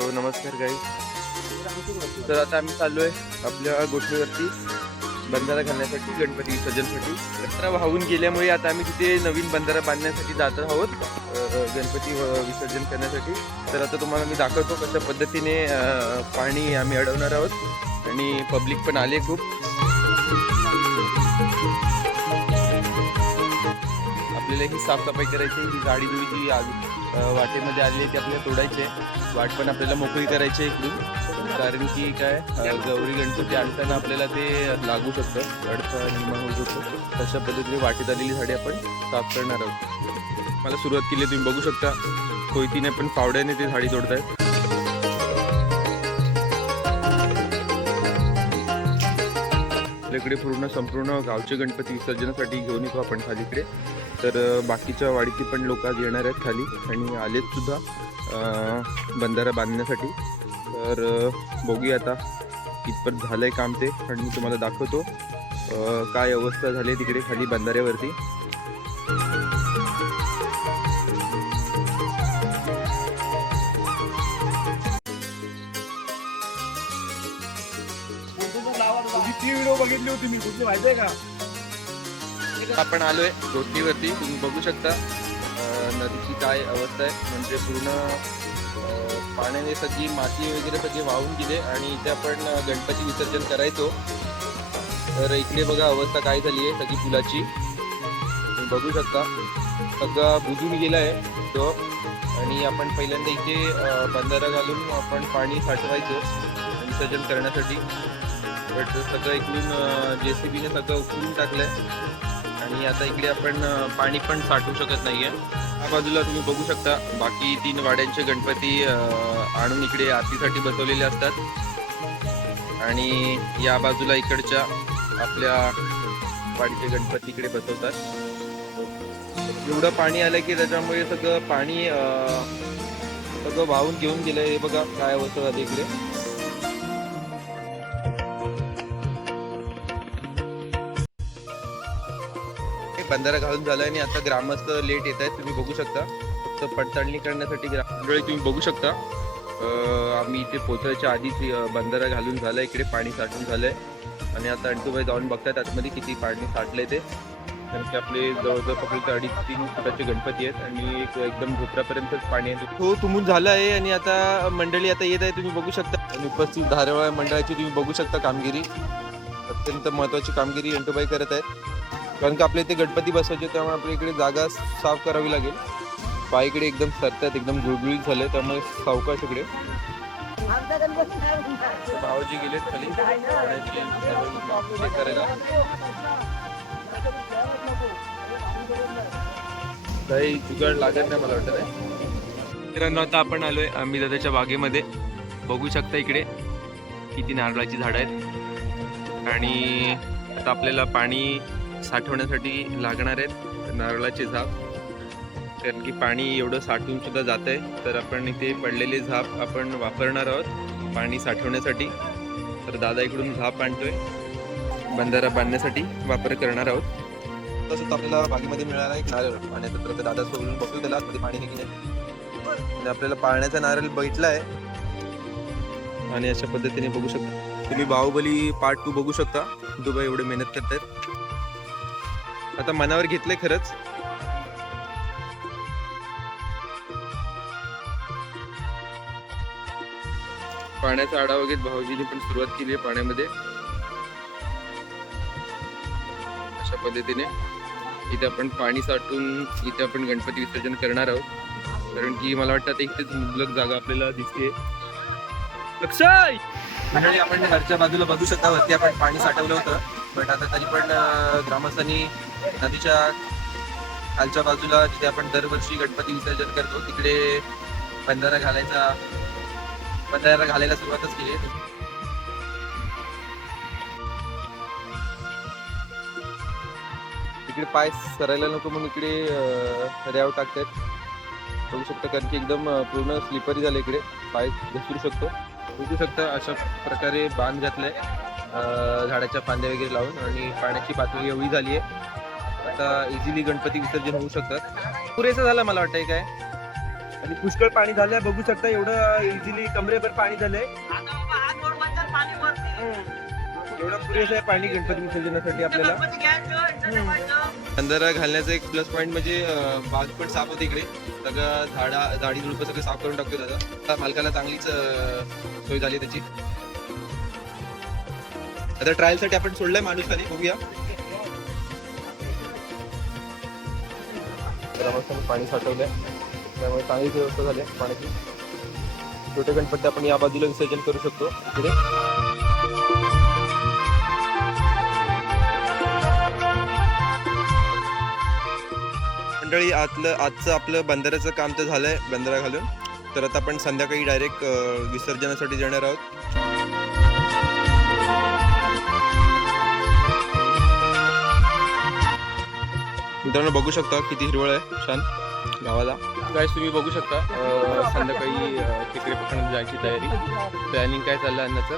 So नमस्कार गाई तर आता आम्ही चाललो आहे आपल्या गोष्टीवरती बंधारा घालण्यासाठी गणपती विसर्जनसाठी रस्ता वाहून गेल्यामुळे आता आम्ही तिथे नवीन बंधारा बांधण्यासाठी जात आहोत. गणपती विसर्जन करण्यासाठी. तर आता तुम्हाला मी दाखवतो कशा पद्धतीने पाणी आम्ही अडवणार आहोत. आणि पब्लिक पण आले खूप. आपल्याला ही साफसफाई करायची आहे. ही गाडी बिडी जी आली वाटेमध्ये आली आहे ती आपल्याला तोडायची आहे. वाट पण आपल्याला मोकळी करायची आहे इकडून. कारण की काय गौरी गणपती आणताना आपल्याला ते लागू शकतं. अडथळा निर्माण होऊ शकतो. तशा पद्धतीने वाटेत आलेली झाडे आपण साफ करणार आहोत. मला सुरुवात केली तुम्ही बघू शकता. कोयतीने पण फावड्याने ते झाडी तोडतायत. आपल्याकडे पूर्ण संपूर्ण गावचे गणपती विसर्जनासाठी घेऊन येतो आपण खालीकडे. तर बाकीच्या वाडीची पण लोक आज येणार आहेत खाली आणि आलेत सुद्धा बंधारा बांधण्यासाठी. तर बघूया आता कितपत झालंय काम ते आणि मी तुम्हाला दाखवतो. काय अवस्था झाली आहे तिकडे खाली बंधाऱ्यावरती. ती व्हिडिओ बघितली होती मी कुठली माहितीये का? आपण आलोय धोतीवरती. तुम्ही बघू शकता नदीची काय अवस्था आहे. म्हणजे पूर्ण पाण्याने सगळी माती वगैरे सगळी वाहून गेले आणि इथे आपण गणपती विसर्जन करायचो. तर इकडे बघा अवस्था काय झाली आहे सगळी पुलाची. तुम्ही बघू शकता. सगळं बुजून गेला आहे तो. आणि आपण पहिल्यांदा इथे बंधारा घालून आपण पाणी साठवायचो विसर्जन करण्यासाठी. बट सगळं इकडून जे सी बीने सगळं खुलून टाकलं आहे आणि आता इकडे आपण पाणी पण साठवू शकत नाहीये. या बाजूला तुम्ही बघू शकता बाकी तीन वाड्यांचे गणपती आणून इकडे आरतीसाठी बसवलेले असतात. आणि या बाजूला इकडच्या आपल्या वाडीचे गणपती इकडे बसवतात. एवढं पाणी आलं की त्याच्यामुळे सगळं पाणी सगळं वाहून घेऊन गेलंय. हे बघा काय होतं इकडे. पंधरा बंधारा घालून झालं आणि आता ग्रामस्थ लेट येत आहेत तुम्ही बघू शकता. फक्त पडताळणी करण्यासाठी ग्रामंडळी तुम्ही बघू शकता. आम्ही इथे पोचायच्या आधीच बंधारा घालून झालं इकडे पाणी साठून झालं आहे आणि आता अंटूबाई जाऊन बघतात आतमध्ये किती पाणी साठलंय ते. कारण की आपले जवळजवळ फक्त अडीच तीन फुटाचे गणपती आहेत आणि एक एकदम झोपऱ्यापर्यंतच पाणी आहे. हो तुमून झालं आहे आणि आता मंडळी आता येत आहे तुम्ही बघू शकता. आणि उपस्थित धारवाळ मंडळाची तुम्ही बघू शकता कामगिरी. अत्यंत महत्वाची कामगिरी अंटूबाई करत आहेत. कारण की आपल्या इथे गणपती बसायचे त्यामुळे आपल्या इकडे जागा साफ करावी लागेल. पायकडे एकदम सरतात एकदम गुळगुळीत झाले त्यामुळे सावकाश इकडे. भावजी गेलेत खाली. करायला काही जुगाड लागत नाही मला वाटत आहे मित्रांनो आता आपण आलोय आम्ही दादाच्या बागेमध्ये. बघू शकता इकडे किती नारळाची झाडं आहेत. आणि आता आपल्याला पाणी साठवण्यासाठी लागणार आहेत नारळाचे झाप. कारण की पाणी एवढं साठवून सुद्धा जात आहे तर आपण इथे पडलेले झाप आपण वापरणार आहोत पाणी साठवण्यासाठी. तर दादा इकडून झाप आणतोय. बंधारा बांधण्यासाठी वापर करणार आहोत. तसंच आपल्याला बागेमध्ये मिळाला एक नारळ आणि तर दादा सोडून बघू त्याला आतमध्ये पाणी निघले आणि आपल्याला पाळण्याचा नारळ बैठला आहे आणि अशा पद्धतीने बघू शकता. तुम्ही बाहुबली पार्ट टू बघू शकता. दुबई एवढे मेहनत करतायत. आता मनावर घेतलंय खरंच. पाण्याचा आढावा घेत भाऊजीने पण सुरुवात केली आहे पाण्यामध्ये. अशा पद्धतीने इथे आपण पाणी साठून इथे आपण गणपती विसर्जन करणार आहोत. कारण की मला वाटतं आता इथेच मुबलक जागा आपल्याला दिसते. लक्षाय मंडळी आपण घरच्या बाजूला बघू शकता वरती आपण पाणी साठवलं होतं. पण आता तरी पण ग्रामस्थांनी नदीच्या खालच्या बाजूला जिथे आपण दरवर्षी गणपती विसर्जन करतो तिकडे बंधारा घालायचा बंधारा घालायला सुरुवातच केली तिकडे पाय सरायला नको म्हणून इकडे अं, रेव टाकतात बघू शकता कारण की एकदम पूर्ण स्लिपरी झालं इकडे. पाय घसरू शकतो. बघू शकता अशा प्रकारे बांध घातलाय. झाडाच्या फांद्या वगैरे लावून आणि पाण्याची पातळी एवढी झाली आहे. आता इझिली गणपती विसर्जन होऊ शकतात पुरेसं झालं मला वाटतंय काय? आणि पुष्कळ पाणी झालंय बघू शकता एवढं इझिली कमरेभर पाणी झालंय. एवढं पुरेसं आहे पाणी गणपती विसर्जनासाठी आपल्याला. बंधारा घालण्याचा एक प्लस पॉईंट म्हणजे बाग पण साफ होते इकडे. सगळं झाडा झाडी झुडपं सगळं साफ करून टाकतो त्याचा मालकाला चांगलीच सोय झाली त्याची. आता ट्रायलसाठी आपण सोडलाय माणूस खाली बघूया. तर मस्त पाणी आहे त्यामुळे चांगली व्यवस्था झाली आहे पाण्याची. छोटे गणपती आपण या बाजूला विसर्जन करू शकतो. इकडे. मंडळी आतलं आजचं आपलं बंधाऱ्याचं काम तर झालंय बंधारा घालून. तर आता आपण संध्याकाळी डायरेक्ट विसर्जनासाठी जाणार आहोत. मित्रांनो बघू शकता किती हिरवळ आहे. छान. गावाला. काय तुम्ही बघू शकता संध्याकाळी अं, खेकडे पकडण्यात जायची तयारी. प्लॅनिंग काय चाललं अन्नाचं?